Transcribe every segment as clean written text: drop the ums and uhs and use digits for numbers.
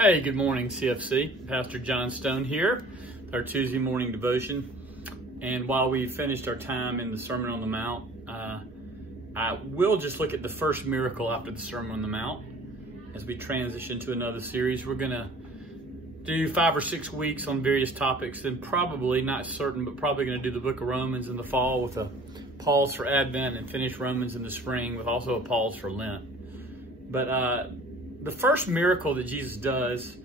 Hey, good morning, CFC. Pastor John Stone here, our Tuesday morning devotion. And while we finished our time in the Sermon on the Mount, I will just look at the first miracle after the Sermon on the Mount. As we transition to another series, we're going to do 5 or 6 weeks on various topics, and probably, not certain, but probably going to do the book of Romans in the fall with a pause for Advent, and finish Romans in the spring with also a pause for Lent. But the first miracle that Jesus does,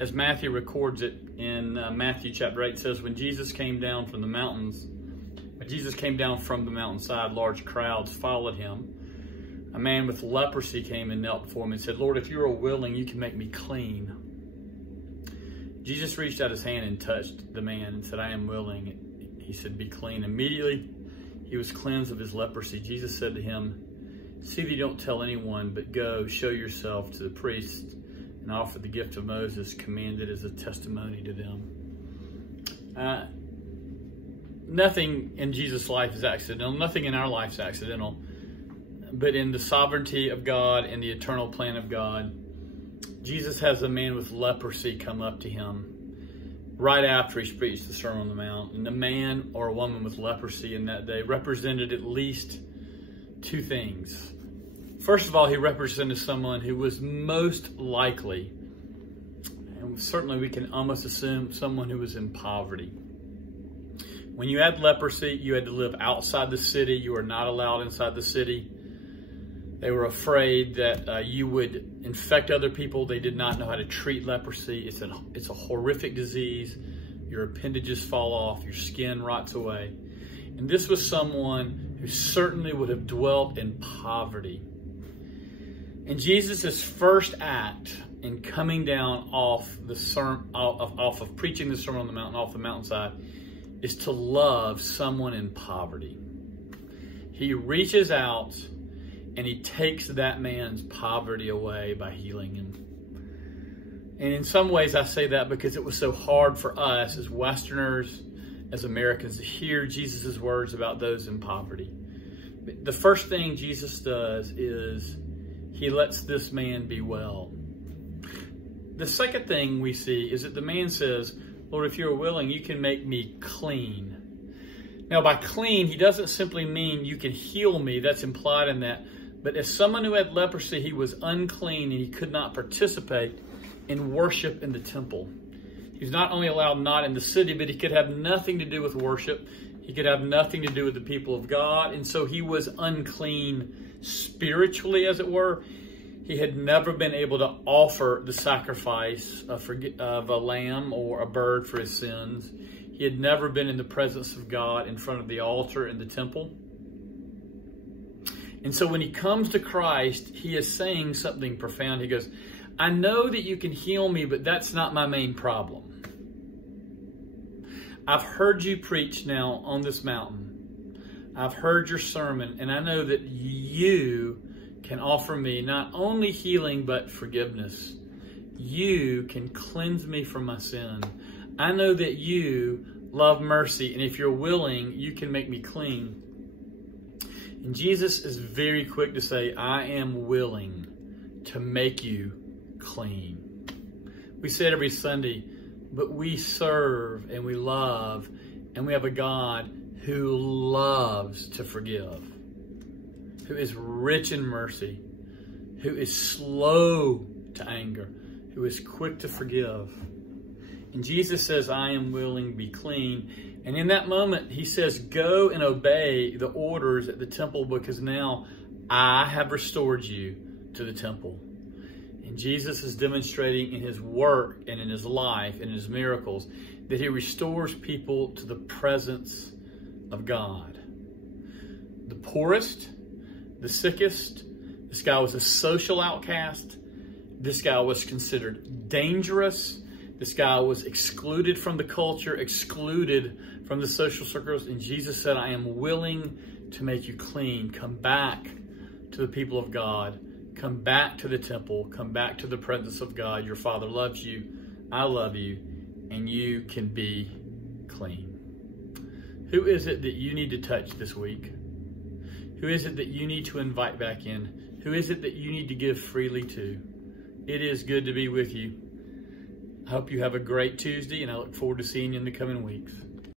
as Matthew records it in Matthew chapter 8, says, when Jesus came down from the mountains, when Jesus came down from the mountainside, large crowds followed him. A man with leprosy came and knelt before him and said, "Lord, if you are willing, you can make me clean." Jesus reached out his hand and touched the man and said, "I am willing." He said, "Be clean." Immediately, he was cleansed of his leprosy. Jesus said to him, "See that you don't tell anyone, but go, show yourself to the priest, and offer the gift of Moses, commanded as a testimony to them." Nothing in Jesus' life is accidental. Nothing in our life is accidental. But in the sovereignty of God and the eternal plan of God, Jesus has a man with leprosy come up to him right after he preached the Sermon on the Mount. And a man or a woman with leprosy in that day represented at least two things. First of all, he represented someone who was most likely, and certainly we can almost assume, someone who was in poverty. When you had leprosy, you had to live outside the city. You were not allowed inside the city. They were afraid that you would infect other people. They did not know how to treat leprosy. It's a horrific disease. Your appendages fall off. Your skin rots away. And this was someone who certainly would have dwelt in poverty. And Jesus' first act in coming down off of preaching the Sermon on the Mount, off the mountainside, is to love someone in poverty. He reaches out and he takes that man's poverty away by healing him. And in some ways I say that because it was so hard for us as Westerners, as Americans, to hear Jesus' words about those in poverty. But the first thing Jesus does is he lets this man be well. The second thing we see is that the man says, "Lord, if you're willing, you can make me clean." Now, by clean, he doesn't simply mean you can heal me. That's implied in that. But as someone who had leprosy, he was unclean and he could not participate in worship in the temple. He's not only allowed not in the city, but he could have nothing to do with worship. He could have nothing to do with the people of God. And so he was unclean spiritually, as it were. He had never been able to offer the sacrifice of a lamb or a bird for his sins. He had never been in the presence of God in front of the altar in the temple. And so when he comes to Christ, he is saying something profound. He goes, "I know that you can heal me, but that's not my main problem. I've heard you preach now on this mountain. I've heard your sermon, and I know that you can offer me not only healing, but forgiveness. You can cleanse me from my sin. I know that you love mercy, and if you're willing, you can make me clean." And Jesus is very quick to say, "I am willing to make you clean." We say it every Sunday, but we serve and we love, and we have a God who loves to forgive, who is rich in mercy, who is slow to anger, who is quick to forgive. And Jesus says, "I am willing to be clean." And in that moment, he says, "Go and obey the orders at the temple, because now I have restored you to the temple." And Jesus is demonstrating in his work and in his life and in his miracles that he restores people to the presence of God. The poorest, the sickest, this guy was a social outcast. This guy was considered dangerous. This guy was excluded from the culture, excluded from the social circles. And Jesus said, "I am willing to make you clean. Come back to the people of God. Come back to the temple. Come back to the presence of God. Your Father loves you. I love you. And you can be clean." Who is it that you need to touch this week? Who is it that you need to invite back in? Who is it that you need to give freely to? It is good to be with you. I hope you have a great Tuesday, and I look forward to seeing you in the coming weeks.